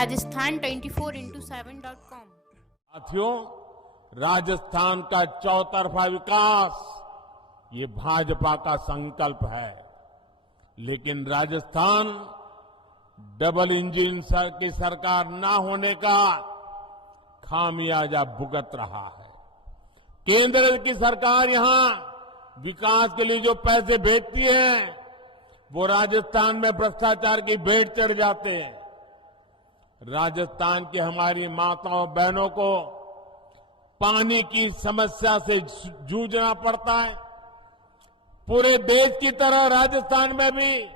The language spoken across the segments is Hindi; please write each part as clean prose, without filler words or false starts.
Rajasthan24x7.com। साथियों, राजस्थान का चौतरफा विकास ये भाजपा का संकल्प है, लेकिन राजस्थान डबल इंजन की सरकार ना होने का खामियाजा भुगत रहा है। केंद्र की सरकार यहां विकास के लिए जो पैसे भेजती है वो राजस्थान में भ्रष्टाचार की भेंट चढ़ जाते हैं। राजस्थान की हमारी माताओं बहनों को पानी की समस्या से जूझना पड़ता है। पूरे देश की तरह राजस्थान में भी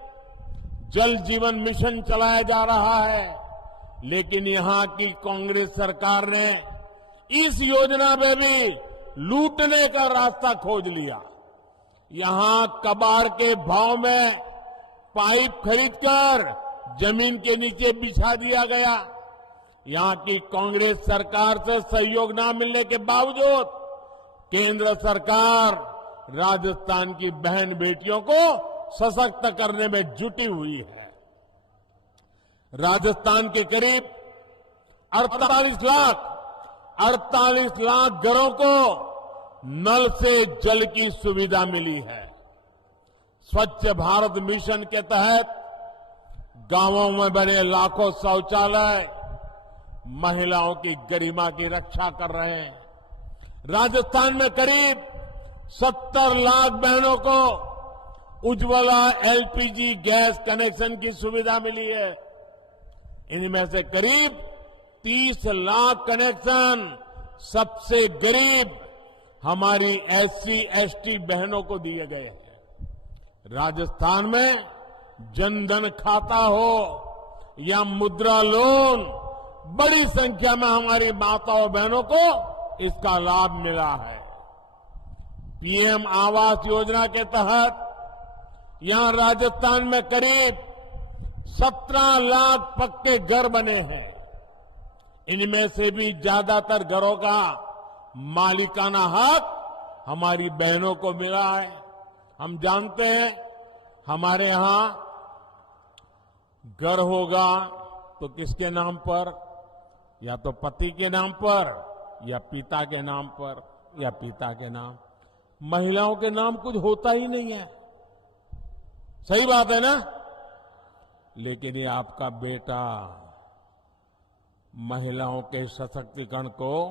जल जीवन मिशन चलाया जा रहा है, लेकिन यहां की कांग्रेस सरकार ने इस योजना में भी लूटने का रास्ता खोज लिया। यहां कबाड़ के भाव में पाइप खरीदकर जमीन के नीचे बिछा दिया गया। यहां की कांग्रेस सरकार से सहयोग न मिलने के बावजूद केंद्र सरकार राजस्थान की बहन बेटियों को सशक्त करने में जुटी हुई है। राजस्थान के करीब 48 लाख घरों को नल से जल की सुविधा मिली है। स्वच्छ भारत मिशन के तहत गांवों में बने लाखों शौचालय महिलाओं की गरिमा की रक्षा कर रहे हैं। राजस्थान में करीब 70 लाख बहनों को उज्ज्वला एलपीजी गैस कनेक्शन की सुविधा मिली है। इनमें से करीब 30 लाख कनेक्शन सबसे गरीब हमारी एससी एसटी बहनों को दिए गए हैं। राजस्थान में जनधन खाता हो या मुद्रा लोन, बड़ी संख्या में हमारी माताओं बहनों को इसका लाभ मिला है। पीएम आवास योजना के तहत यहां राजस्थान में करीब 17 लाख पक्के घर बने हैं। इनमें से भी ज्यादातर घरों का मालिकाना हक हमारी बहनों को मिला है। हम जानते हैं हमारे यहां घर होगा तो किसके नाम पर, या तो पति के नाम पर, या पिता के नाम पर, या पिता के नाम। महिलाओं के नाम कुछ होता ही नहीं है। सही बात है ना? लेकिन ये आपका बेटा महिलाओं के सशक्तिकरण को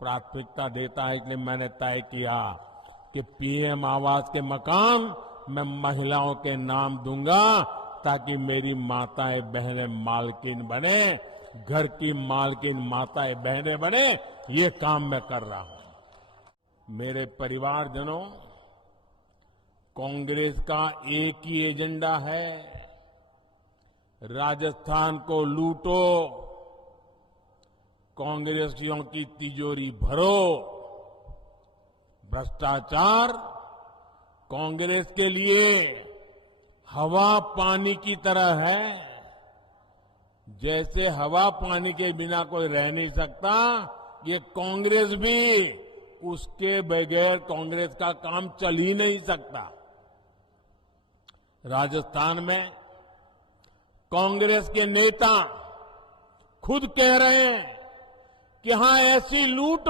प्राथमिकता देता है, इसलिए मैंने तय किया कि पीएम आवास के मकान मैं महिलाओं के नाम दूंगा, ताकि मेरी माताएं बहनें मालकिन बने, घर की मालकिन माताएं बहनें बने। ये काम मैं कर रहा हूं। मेरे परिवारजनों, कांग्रेस का एक ही एजेंडा है, राजस्थान को लूटो, कांग्रेसियों की तिजोरी भरो। भ्रष्टाचार कांग्रेस के लिए हवा पानी की तरह है। जैसे हवा पानी के बिना कोई रह नहीं सकता, ये कांग्रेस भी उसके बगैर कांग्रेस का काम चल ही नहीं सकता। राजस्थान में कांग्रेस के नेता खुद कह रहे हैं कि हां ऐसी लूट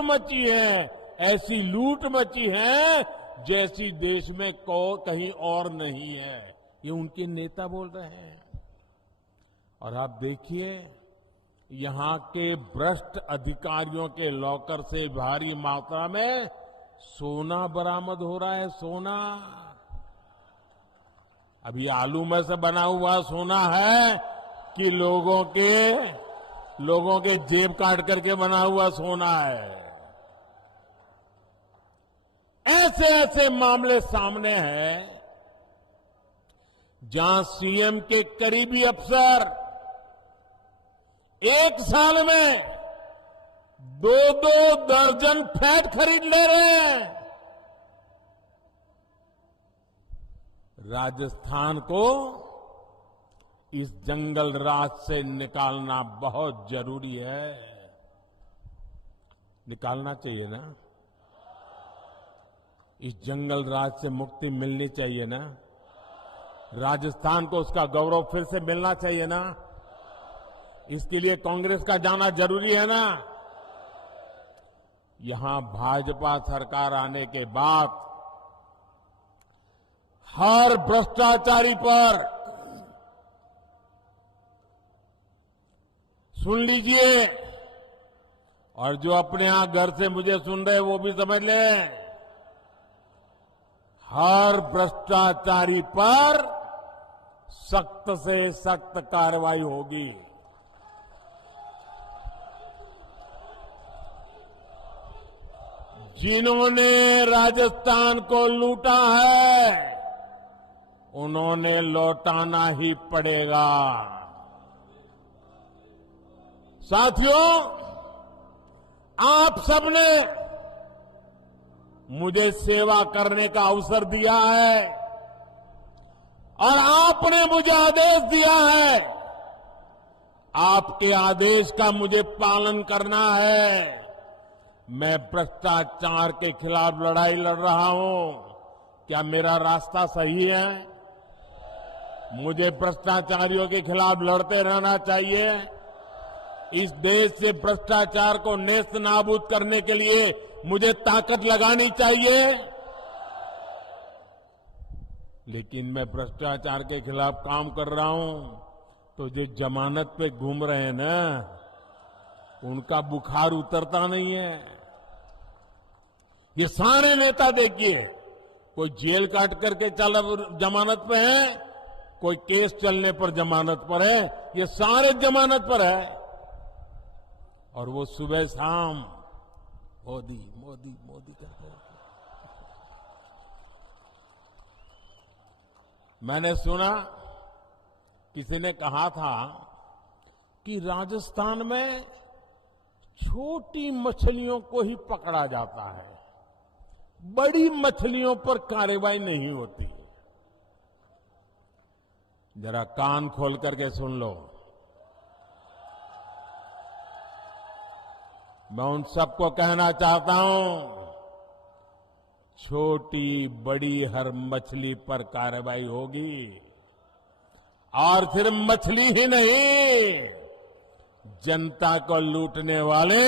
मची है जैसी देश में कहीं और नहीं है। ये उनके नेता बोल रहे हैं। और आप देखिए, यहां के भ्रष्ट अधिकारियों के लॉकर से भारी मात्रा में सोना बरामद हो रहा है। सोना, अभी आलू में से बना हुआ सोना है कि लोगों के जेब काट करके बना हुआ सोना है। ऐसे ऐसे मामले सामने हैं जहां सीएम के करीबी अफसर एक साल में 2-2 दर्जन फ्लैट खरीद ले रहे हैं। राजस्थान को इस जंगल राज से निकालना बहुत जरूरी है। निकालना चाहिए ना? इस जंगल राज से मुक्ति मिलनी चाहिए ना? राजस्थान को उसका गौरव फिर से मिलना चाहिए ना? इसके लिए कांग्रेस का जाना जरूरी है ना। यहां भाजपा सरकार आने के बाद हर भ्रष्टाचारी पर सुन लीजिए, और जो अपने यहां घर से मुझे सुन रहे वो भी समझ लें, हर भ्रष्टाचारी पर सख्त से सख्त कार्रवाई होगी। जिन्होंने राजस्थान को लूटा है उन्होंने लौटाना ही पड़ेगा। साथियों, आप सबने मुझे सेवा करने का अवसर दिया है और आपने मुझे आदेश दिया है। आपके आदेश का मुझे पालन करना है। मैं भ्रष्टाचार के खिलाफ लड़ाई लड़ रहा हूं। क्या मेरा रास्ता सही है? मुझे भ्रष्टाचारियों के खिलाफ लड़ते रहना चाहिए। इस देश से भ्रष्टाचार को नेस्त नाबूद करने के लिए मुझे ताकत लगानी चाहिए। लेकिन मैं भ्रष्टाचार के खिलाफ काम कर रहा हूं तो जो जमानत पे घूम रहे हैं ना, उनका बुखार उतरता नहीं है। ये सारे नेता देखिए, कोई जेल काट करके चल जमानत पे है, कोई केस चलने पर जमानत पर है, ये सारे जमानत पर है। और वो सुबह शाम मोदी मोदी मोदी करते हैं। मैंने सुना किसी ने कहा था कि राजस्थान में छोटी मछलियों को ही पकड़ा जाता है, बड़ी मछलियों पर कार्रवाई नहीं होती। जरा कान खोल करके सुन लो। मैं उन सबको कहना चाहता हूं, छोटी बड़ी हर मछली पर कार्रवाई होगी। और सिर्फ मछली ही नहीं, जनता को लूटने वाले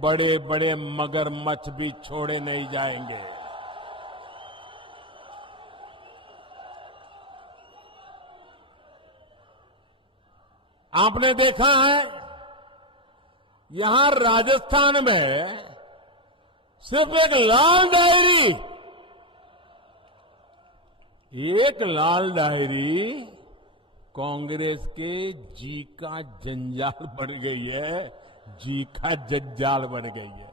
बड़े बड़े मगरमच्छ भी छोड़े नहीं जाएंगे। आपने देखा है, यहां राजस्थान में सिर्फ एक लाल डायरी कांग्रेस के जी का जंजाल बन गई है, जी का जंजाल बन गई है।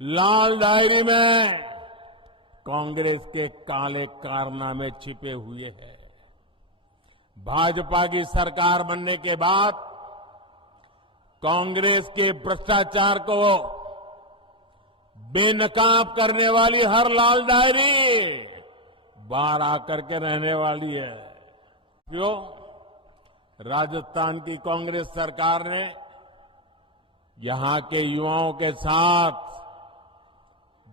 लाल डायरी में कांग्रेस के काले कारनामे छिपे हुए हैं। भाजपा की सरकार बनने के बाद कांग्रेस के भ्रष्टाचार को बेनकाब करने वाली हर लाल डायरी बाहर आकर के रहने वाली है। क्यों? राजस्थान की कांग्रेस सरकार ने यहां के युवाओं के साथ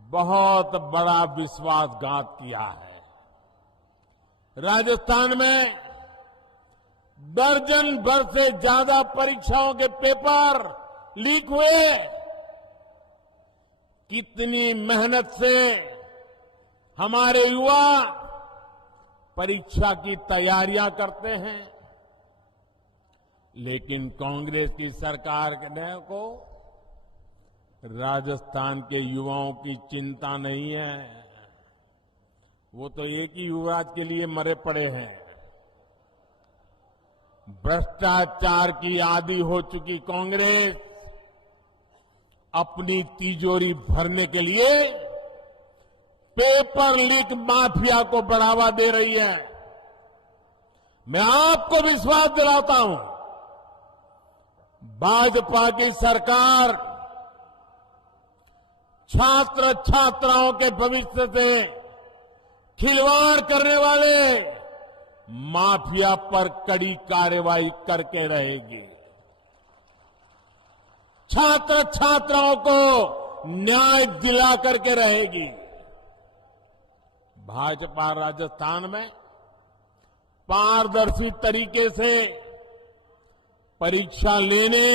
बहुत बड़ा विश्वासघात किया है। राजस्थान में दर्जन भर से ज्यादा परीक्षाओं के पेपर लीक हुए। कितनी मेहनत से हमारे युवा परीक्षा की तैयारियां करते हैं, लेकिन कांग्रेस की सरकार को राजस्थान के युवाओं की चिंता नहीं है। वो तो एक ही युवराज के लिए मरे पड़े हैं। भ्रष्टाचार की आदी हो चुकी कांग्रेस अपनी तिजोरी भरने के लिए पेपर लीक माफिया को बढ़ावा दे रही है। मैं आपको विश्वास दिलाता हूं, भाजपा की सरकार छात्र छात्राओं के भविष्य से खिलवाड़ करने वाले माफिया पर कड़ी कार्रवाई करके रहेगी। छात्र छात्राओं को न्याय दिला करके रहेगी। भाजपा राजस्थान में पारदर्शी तरीके से परीक्षा लेने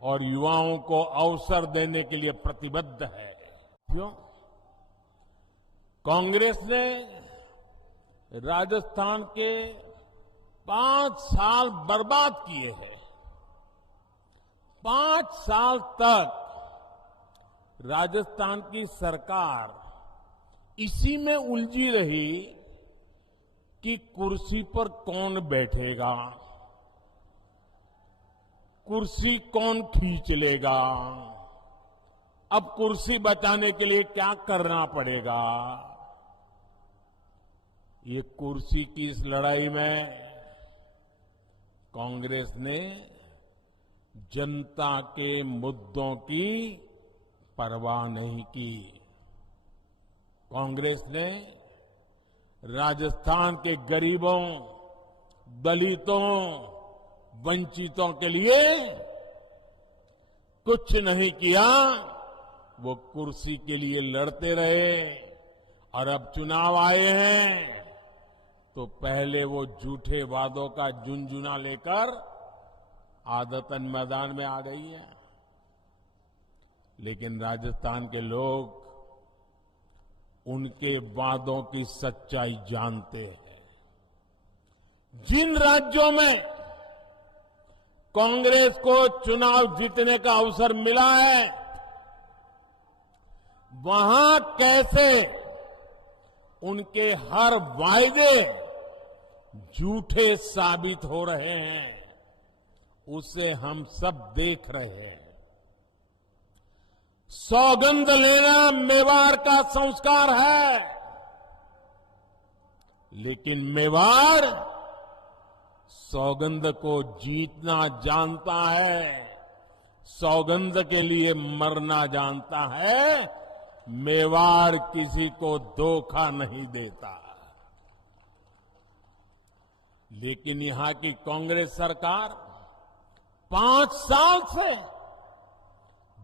और युवाओं को अवसर देने के लिए प्रतिबद्ध है। क्यों? कांग्रेस ने राजस्थान के 5 साल बर्बाद किए हैं। 5 साल तक राजस्थान की सरकार इसी में उलझी रही कि कुर्सी पर कौन बैठेगा, कुर्सी कौन खींच लेगा, अब कुर्सी बचाने के लिए क्या करना पड़ेगा। ये कुर्सी की इस लड़ाई में कांग्रेस ने जनता के मुद्दों की परवाह नहीं की। कांग्रेस ने राजस्थान के गरीबों, दलितों, वंचितों के लिए कुछ नहीं किया। वो कुर्सी के लिए लड़ते रहे और अब चुनाव आए हैं तो पहले वो झूठे वादों का झुनझुना लेकर आदतन मैदान में आ गई है। लेकिन राजस्थान के लोग उनके वादों की सच्चाई जानते हैं। जिन राज्यों में कांग्रेस को चुनाव जीतने का अवसर मिला है, वहां कैसे उनके हर वायदे झूठे साबित हो रहे हैं, उसे हम सब देख रहे हैं। सौगंध लेना मेवाड़ का संस्कार है, लेकिन मेवाड़ सौगंध को जीतना जानता है, सौगंध के लिए मरना जानता है। मेवाड़ किसी को धोखा नहीं देता। लेकिन यहां की कांग्रेस सरकार 5 साल से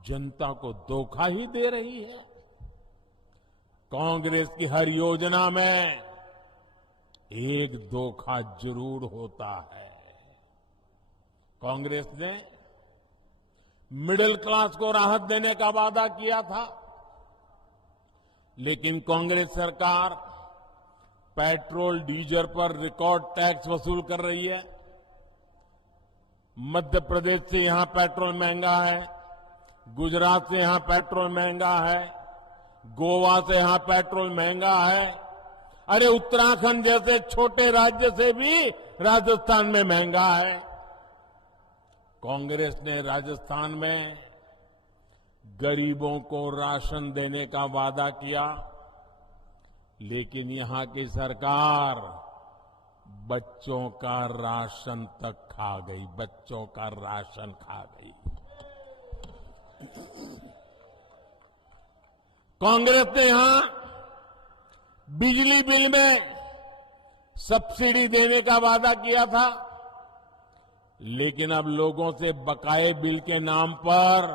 जनता को धोखा ही दे रही है। कांग्रेस की हर योजना में एक धोखा जरूर होता है। कांग्रेस ने मिडिल क्लास को राहत देने का वादा किया था, लेकिन कांग्रेस सरकार पेट्रोल डीजल पर रिकॉर्ड टैक्स वसूल कर रही है। मध्य प्रदेश से यहां पेट्रोल महंगा है, गुजरात से यहां पेट्रोल महंगा है, गोवा से यहां पेट्रोल महंगा है। अरे उत्तराखंड जैसे छोटे राज्य से भी राजस्थान में महंगा है। कांग्रेस ने राजस्थान में गरीबों को राशन देने का वादा किया, लेकिन यहां की सरकार बच्चों का राशन तक खा गई, बच्चों का राशन खा गई। कांग्रेस ने यहां बिजली बिल में सब्सिडी देने का वादा किया था, लेकिन अब लोगों से बकाये बिल के नाम पर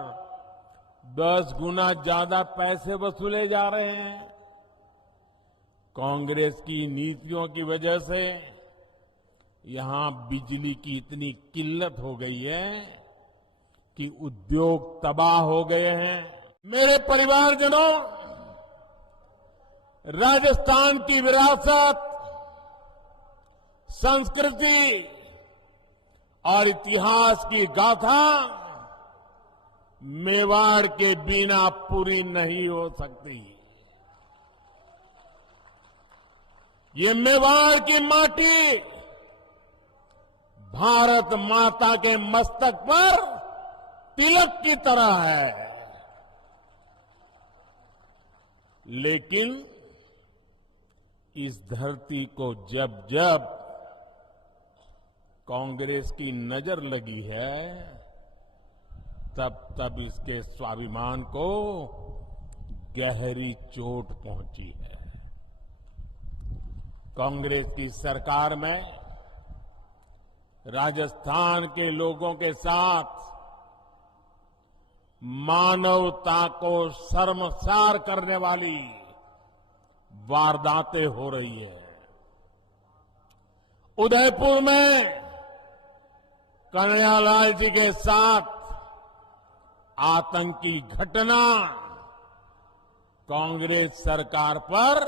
10 गुना ज्यादा पैसे वसूले जा रहे हैं। कांग्रेस की नीतियों की वजह से यहां बिजली की इतनी किल्लत हो गई है कि उद्योग तबाह हो गए हैं। मेरे परिवारजनों, राजस्थान की विरासत, संस्कृति और इतिहास की गाथा मेवाड़ के बिना पूरी नहीं हो सकती। ये मेवाड़ की माटी भारत माता के मस्तक पर तिलक की तरह है। लेकिन इस धरती को जब जब कांग्रेस की नजर लगी है, तब तब इसके स्वाभिमान को गहरी चोट पहुंची है। कांग्रेस की सरकार में राजस्थान के लोगों के साथ मानवता को शर्मसार करने वाली वारदातें हो रही है। उदयपुर में कन्हैयालाल जी के साथ आतंकी घटना कांग्रेस सरकार पर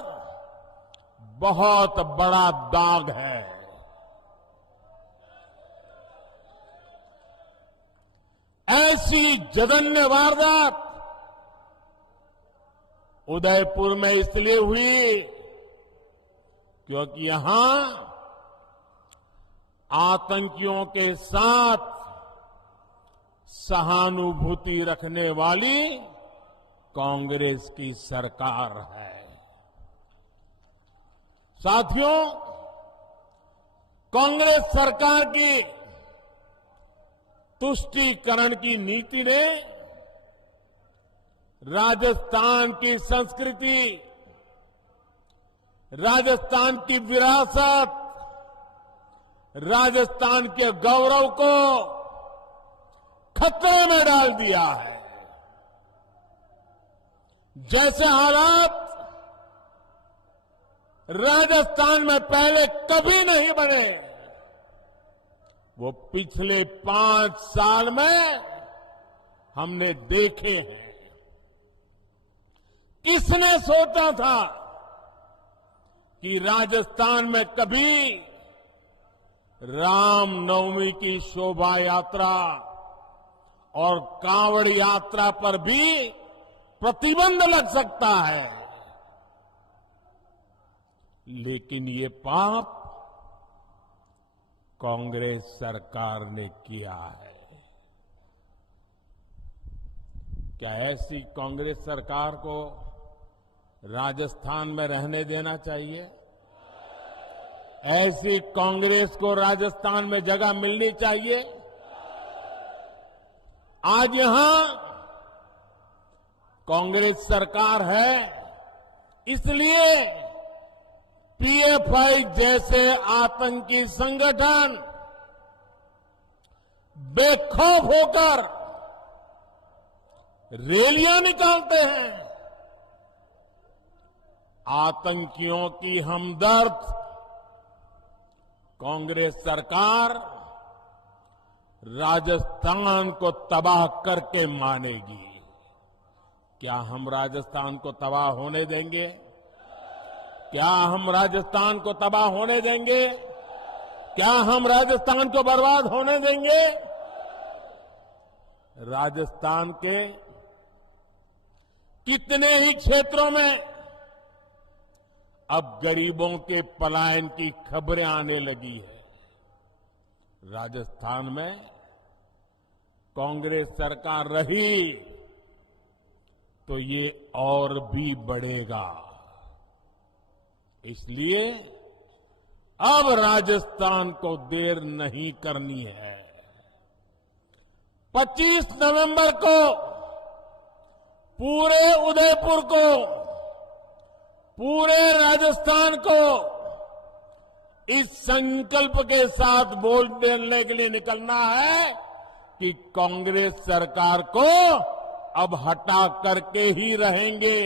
बहुत बड़ा दाग है। ऐसी जघन्य वारदात उदयपुर में इसलिए हुई क्योंकि यहां आतंकियों के साथ सहानुभूति रखने वाली कांग्रेस की सरकार है। साथियों, कांग्रेस सरकार की तुष्टीकरण की नीति ने राजस्थान की संस्कृति, राजस्थान की विरासत, राजस्थान के गौरव को खतरे में डाल दिया है। जैसे हालात राजस्थान में पहले कभी नहीं बने, वो पिछले 5 साल में हमने देखे हैं। किसने सोचा था कि राजस्थान में कभी रामनवमी की शोभा यात्रा और कांवड़ यात्रा पर भी प्रतिबंध लग सकता है। लेकिन ये पाप कांग्रेस सरकार ने किया है। क्या ऐसी कांग्रेस सरकार को राजस्थान में रहने देना चाहिए? ऐसी कांग्रेस को राजस्थान में जगह मिलनी चाहिए? आज यहां कांग्रेस सरकार है, इसलिए पीएफआई जैसे आतंकी संगठन बेखौफ होकर रैलियां निकालते हैं। आतंकियों की हमदर्द कांग्रेस सरकार राजस्थान को तबाह करके मानेगी। क्या हम राजस्थान को तबाह होने देंगे? क्या हम राजस्थान को तबाह होने देंगे? क्या हम राजस्थान को बर्बाद होने देंगे? राजस्थान के कितने ही क्षेत्रों में अब गरीबों के पलायन की खबरें आने लगी है। राजस्थान में कांग्रेस सरकार रही तो ये और भी बढ़ेगा। इसलिए अब राजस्थान को देर नहीं करनी है। 25 नवंबर को पूरे उदयपुर को, पूरे राजस्थान को इस संकल्प के साथ बोलने के लिए निकलना है कि कांग्रेस सरकार को अब हटा करके ही रहेंगे।